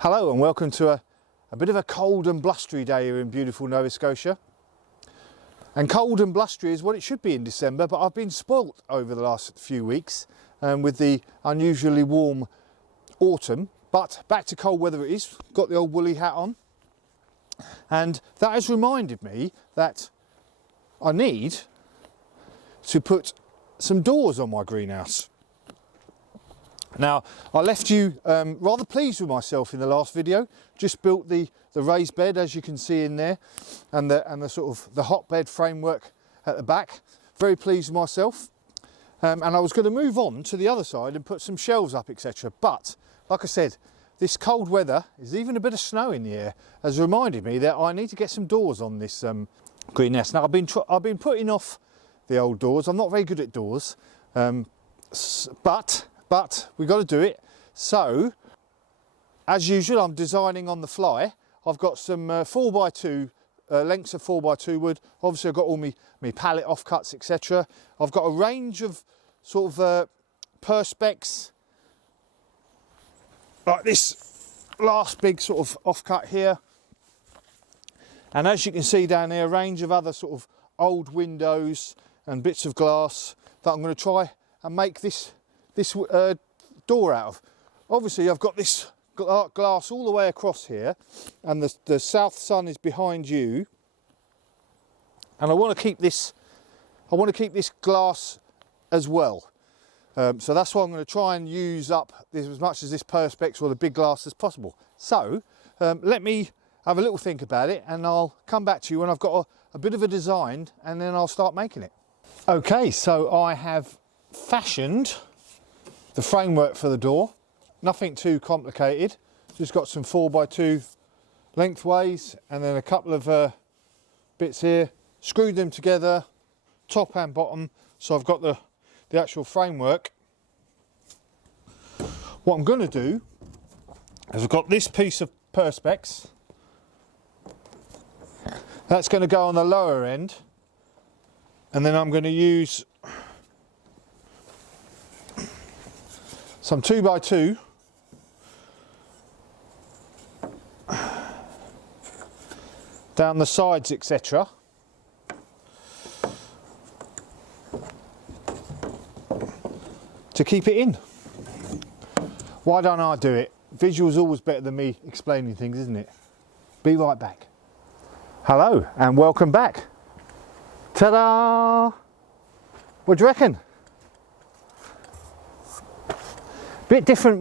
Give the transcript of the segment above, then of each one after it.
Hello and welcome to a bit of a cold and blustery day here in beautiful Nova Scotia. And cold and blustery is what it should be in December, but I've been spoilt over the last few weeks with the unusually warm autumn. But back to cold weather it is. Got the old woolly hat on. And that has reminded me that I need to put some doors on my greenhouse. Now, I left you rather pleased with myself in the last video. Just built the raised bed, as you can see in there, and the sort of the hotbed framework at the back. Very pleased with myself. And I was going to move on to the other side and put some shelves up, etc. But, like I said, this cold weather, is even a bit of snow in the air, has reminded me that I need to get some doors on this greenhouse. Now, I've been putting off the old doors. I'm not very good at doors, but we've got to do it. So, as usual, I'm designing on the fly. I've got some 4x2 lengths of 4x2 wood. Obviously, I've got all my pallet offcuts, etc. I've got a range of sort of Perspex, like this last big sort of offcut here. And as you can see down there, a range of other sort of old windows and bits of glass that I'm going to try and make this door out of. Obviously I've got this glass all the way across here, and the south sun is behind you, and I want to keep this glass as well. So that's why I'm going to try and use up this, as much as this Perspex or the big glass as possible. So let me have a little think about it, and I'll come back to you when I've got a bit of a design, and then I'll start making it. Okay, so I have fashioned the framework for the door. Nothing too complicated, just got some 4x2 lengthways and then a couple of bits here, screwed them together top and bottom, so I've got the actual framework. What I'm going to do is I've got this piece of Perspex that's going to go on the lower end, and then I'm going to use some 2x2 down the sides, etc. to keep it in. Why don't I do it? Visual's always better than me explaining things, isn't it? Be right back. Hello and welcome back. Ta-da! What do you reckon? Bit different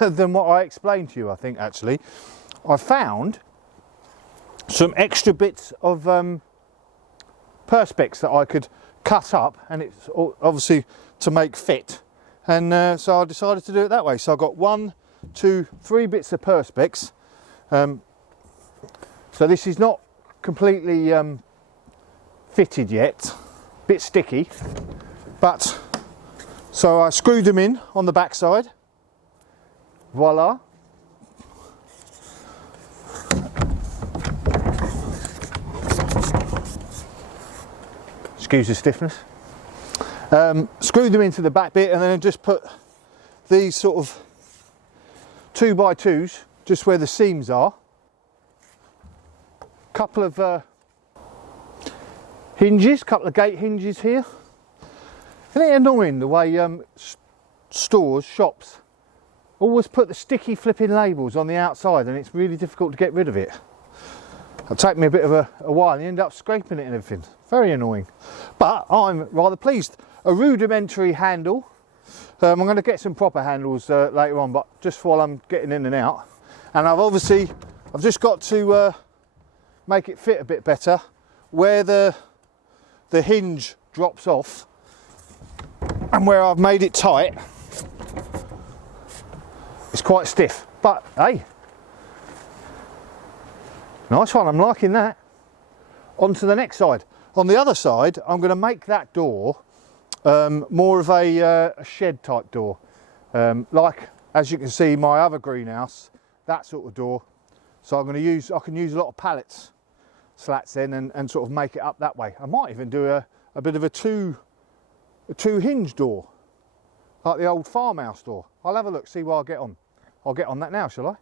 than what I explained to you, I think, actually. I found some extra bits of Perspex that I could cut up, and it's obviously to make fit. And so I decided to do it that way. So I got 1, 2, 3 bits of Perspex. So this is not completely fitted yet, bit sticky, but so I screwed them in on the back side. Voila. Excuse the stiffness. Screwed them into the back bit, and then I just put these sort of 2x2s just where the seams are. Couple of hinges, couple of gate hinges here. Isn't it annoying the way stores, shops, always put the sticky flipping labels on the outside, and it's really difficult to get rid of it. It'll take me a bit of a while, and you end up scraping it and everything. Very annoying. But I'm rather pleased. A rudimentary handle. I'm going to get some proper handles later on, but just while I'm getting in and out. And I've just got to make it fit a bit better where the hinge drops off, and where I've made it tight. It's quite stiff, but hey, nice one, I'm liking that. On to the next side. On the other side, I'm going to make that door more of a shed type door. Like, as you can see, my other greenhouse, that sort of door. So I can use a lot of pallets, slats in, and sort of make it up that way. I might even do a bit of a two hinge door, like the old farmhouse door. I'll have a look, see where I get on. I'll get on that now, shall I?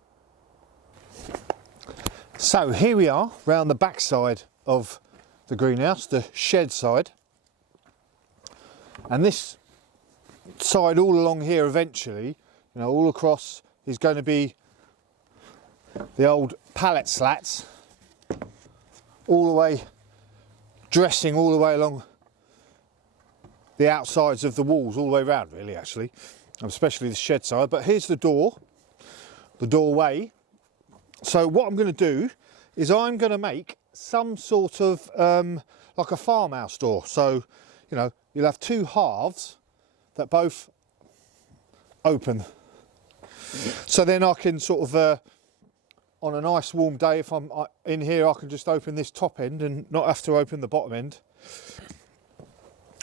So here we are round the back side of the greenhouse, the shed side, and this side all along here eventually, you know, all across is going to be the old pallet slats, all the way, dressing all the way along the outsides of the walls, all the way around really actually, especially the shed side. But here's the door, the doorway. So what I'm going to do is I'm going to make some sort of like a farmhouse door. So, you know, you'll have two halves that both open. So then I can sort of, on a nice warm day, if I'm in here, I can just open this top end and not have to open the bottom end.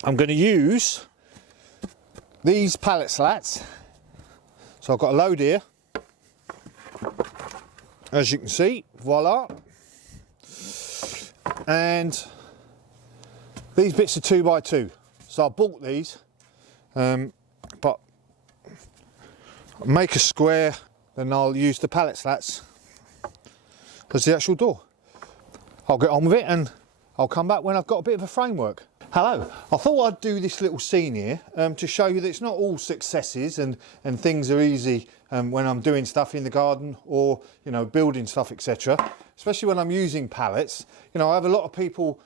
I'm going to use these pallet slats. So I've got a load here. As you can see, voila. And these bits are 2x2. So I bought these, but make a square, then I'll use the pallet slats as the actual door. I'll get on with it and I'll come back when I've got a bit of a framework. Hello, I thought I'd do this little scene here to show you that it's not all successes and things are easy when I'm doing stuff in the garden or, you know, building stuff, etc. Especially when I'm using pallets. You know, I have a lot of people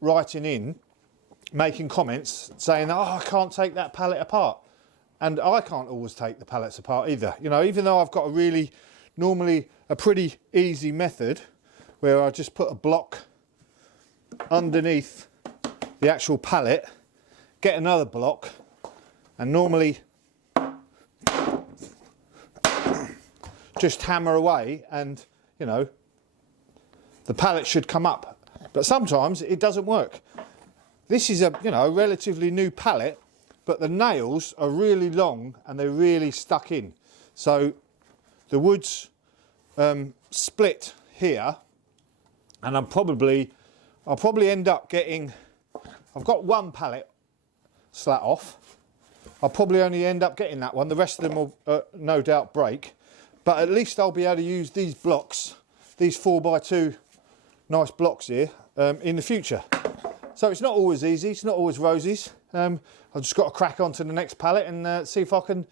writing in, making comments saying, oh, I can't take that pallet apart. And I can't always take the pallets apart either. You know, even though I've got normally a pretty easy method where I just put a block underneath the actual pallet, get another block, and normally just hammer away and, you know, the pallet should come up. But sometimes it doesn't work. This is a, you know, relatively new pallet, but the nails are really long and they're really stuck in. So the wood's split here, and I'll probably end up getting, I've got one pallet slat off. I'll probably only end up getting that one. The rest of them will no doubt break, but at least I'll be able to use these blocks, these 4x2 nice blocks here in the future. So it's not always easy, it's not always roses. I've just got to crack on to the next pallet and see if I can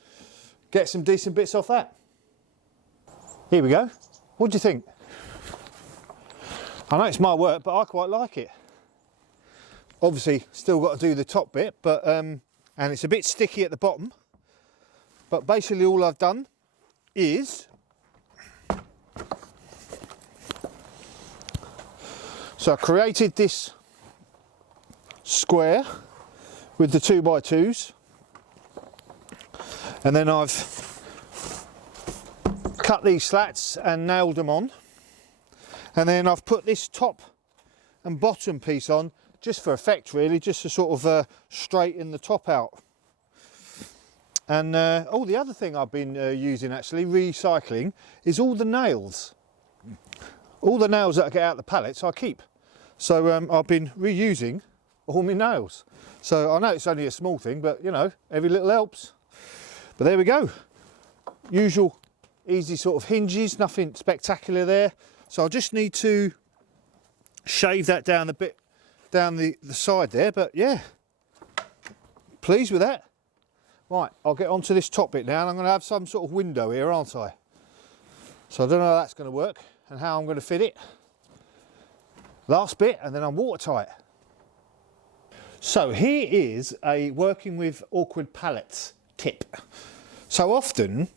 get some decent bits off that. Here we go. What do you think? I know it's my work, but I quite like it. Obviously, still got to do the top bit, but and it's a bit sticky at the bottom. But basically, all I've done is so I created this square with the 2x2s, and then I've cut these slats and nailed them on, and then I've put this top and bottom piece on just for effect really, just to sort of straighten the top out. And oh, the other thing I've been using actually, recycling, is all the nails. All the nails that I get out of the pallets I keep. So I've been reusing all my nails. So I know it's only a small thing, but you know, every little helps. But there we go. Usual easy sort of hinges, nothing spectacular there. So I just need to shave that down a bit down the side there, but yeah, pleased with that. Right, I'll get onto this top bit now, and I'm going to have some sort of window here, aren't I? So I don't know how that's going to work and how I'm going to fit it. Last bit, and then I'm watertight. So here is a working with awkward pallets tip. So often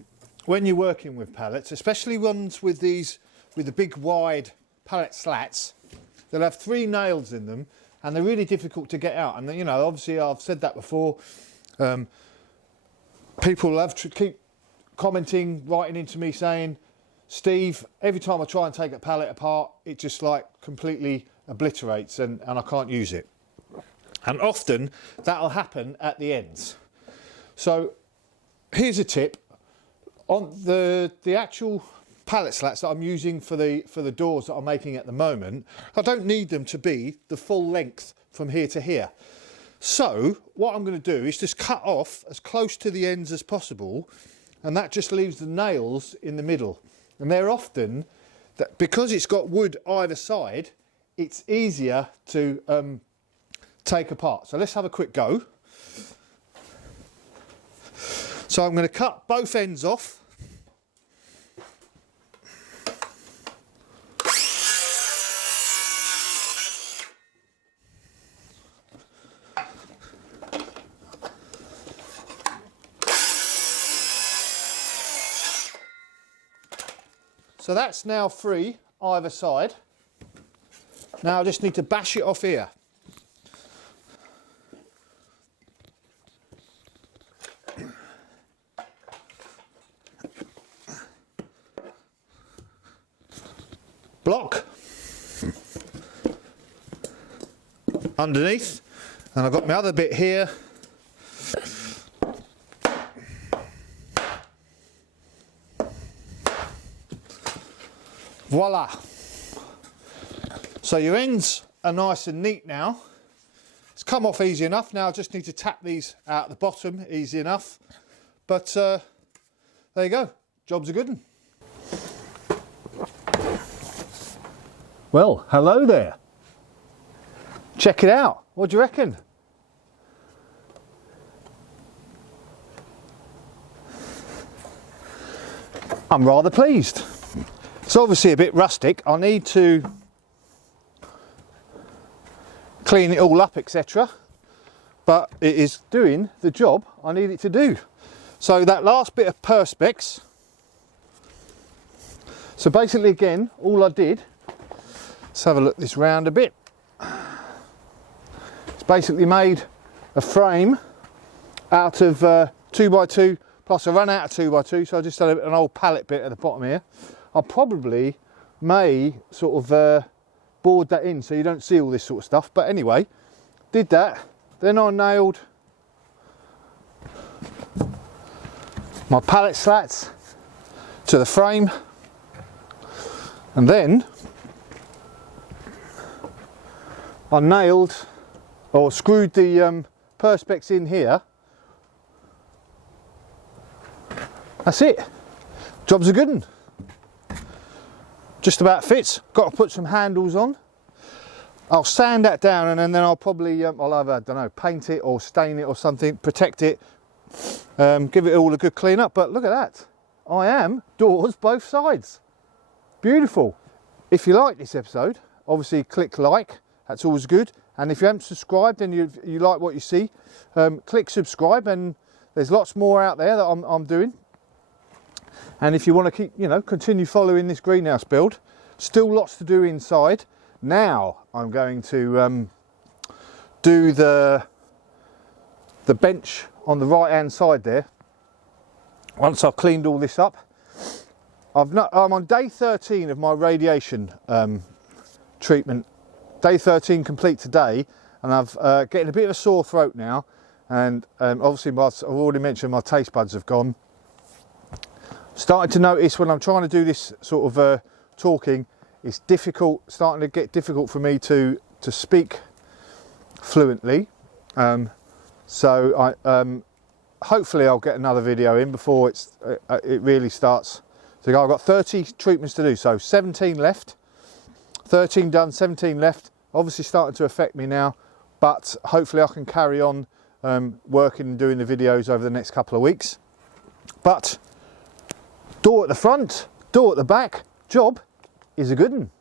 when you're working with pallets, especially ones with these with the big wide pallet slats, they'll have 3 nails in them and they're really difficult to get out. And you know, obviously I've said that before. People love to keep commenting, writing into me saying, Steve, every time I try and take a pallet apart, it just like completely obliterates and I can't use it. And often that'll happen at the ends. So here's a tip. On the actual pallet slats that I'm using for the doors that I'm making at the moment, I don't need them to be the full length from here to here. So what I'm going to do is just cut off as close to the ends as possible, and that just leaves the nails in the middle. And they're often because it's got wood either side, it's easier to take apart. So let's have a quick go. So I'm going to cut both ends off. So that's now free either side. Now I just need to bash it off here. Block underneath, and I've got my other bit here. Voila! So your ends are nice and neat now. It's come off easy enough. Now I just need to tap these out the bottom, easy enough. But there you go, job's a good one. Well, hello there. Check it out. What do you reckon? I'm rather pleased. It's obviously a bit rustic. I need to clean it all up, etc. But it is doing the job I need it to do. So that last bit of Perspex. So basically, again, all I did, let's have a look this round a bit. It's basically made a frame out of 2x2, plus I ran out of 2x2, so I just had an old pallet bit at the bottom here. I probably may sort of board that in so you don't see all this sort of stuff, but anyway, did that. Then I nailed my pallet slats to the frame, and then I nailed or screwed the Perspex in here. That's it. Job's a good one. Just about fits. Got to put some handles on. I'll sand that down, and then I'll probably I'll either, I don't know, paint it or stain it or something, protect it, give it all a good clean up. But look at that, I am doors both sides. Beautiful. If you like this episode, obviously click like, that's always good. And if you haven't subscribed and you like what you see, click subscribe, and there's lots more out there that I'm doing. And if you want to keep, continue following this greenhouse build, still lots to do inside. Now I'm going to do the bench on the right hand side there. Once I've cleaned all this up, I'm on day 13 of my radiation treatment. Day 13 complete today, and I've getting a bit of a sore throat now, and obviously I've already mentioned my taste buds have gone. Starting to notice when I'm trying to do this sort of talking, it's difficult, starting to get difficult for me to speak fluently. So I hopefully I'll get another video in before it really starts to go. I've got 30 treatments to do, so 17 left. 13 done, 17 left. Obviously starting to affect me now, but hopefully I can carry on working and doing the videos over the next couple of weeks. But door at the front, door at the back, job is a good one.